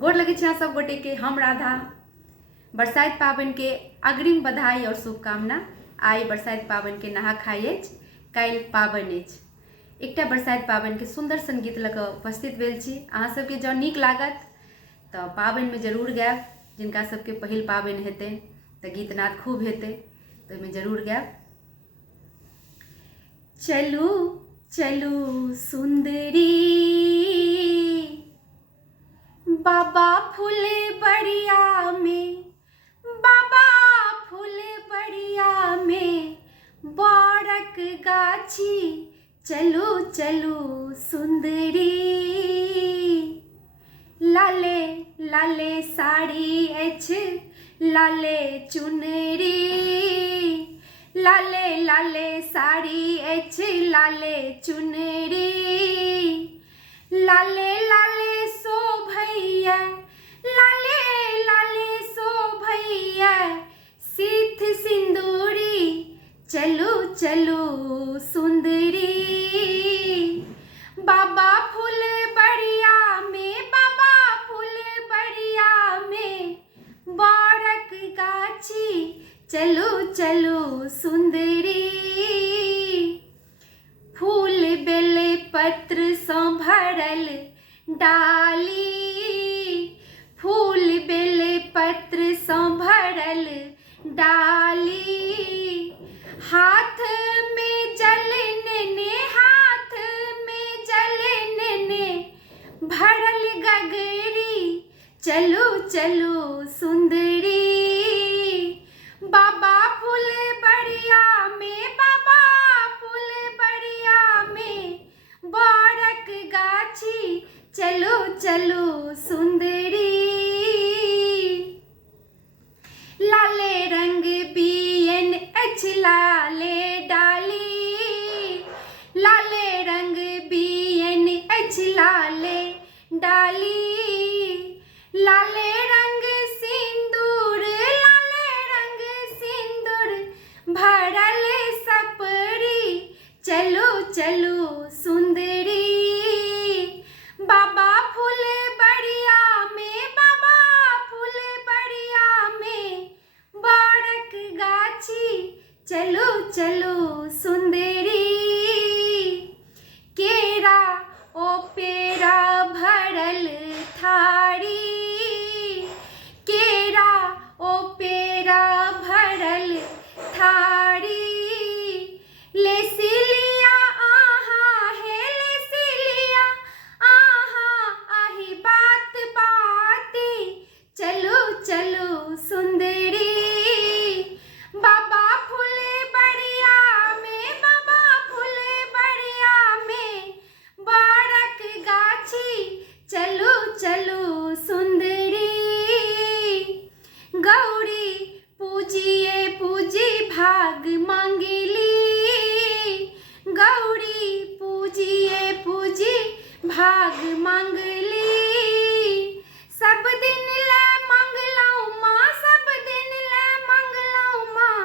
गोर लगे छी सब गोटे के। हम राधा बरसाइत पाबन के अग्रिम बधाई और शुभकामना। आई बरसाइत पाबन के नहा खाई अछि, काल्हि पाबन अछि। एकटा बरसाइत पाबन के सुंदर सन गीत लऽ कऽ उपस्थित भेल छी। अहाँ सबके जँ नीक लागत तऽ पाबन में जरूर गायब। जिनका सबके पहिल पाबन हेतै तऽ गीतनाद खूब हेतै तऽ ओहिमे जरूर गायब। चलू चलू सुंदरी बाबा फूले बढ़िया में, बाबा फूले बढ़िया में बारक गाछी। चलू चलू सुंदरी लाले लाले साड़ी अछि, लाले चुनरी, लाले लाले साड़ी अछि, लाले चुनरी, लाले लाले शोभैया, लाले लाले शोभैया सिथ सिंदूरी। चलू चलू सुंदरी बाबा फूले बढ़िया में, बाबा फूले बढ़िया में बारक गाछी। चलू चलू सुंदरी फूल बेले पत्र सँ भरल डाली, फूल बेले पत्र सँ भरल डाली। हाथ में जल नेने, हाथ में जल नेने भरल गगरी। चलू चलू सुंदरी बाबा फूले बढ़िया में, बाबा फूले बढ़िया में बारक गाछी। चलू चलू सुंदरी लाले रंग बियन अछि, लाले डाली, लाले रंग बियन अछि, लाले डाली, लाले रंग सिंदूर, लाले रंग सिंदूर भरल सपरी। चलू चलू सुंदरी बाबा फूले बढ़िया में, बाबा फूले बढ़िया में बारक गाछी। चलू चलू सुंदरी केरा ओ पेरा भरल थारी, केरा ओ पेरा भरल थारी। लेसिलिया आहा हे लेसिलिया आहा आही बात बाती। चलू चलू सुंदरी बाबा फूले बढ़िया में, बाबा फूले बढ़िया में बारक गाछी। चलू चलू सुंदरी गौरी पूजिए पूजी भाग मांगली, गौरी पूजिए पूजी भाग मांगली। सब दिन ले मंगलौ माँ, सब दिन ले मंगलौ माँ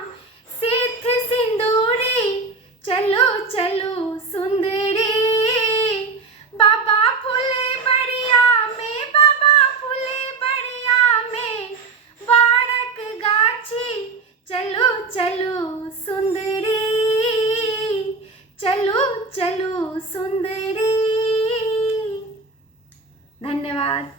सिथ सिंदूरी। चलू चलू सुंदरी बाबा फूले बढ़िया में, बाबा फूले बढ़िया में बारक गाछी। चलू चलू सुंदरी, चलू चलू सुंदरी। धन्यवाद।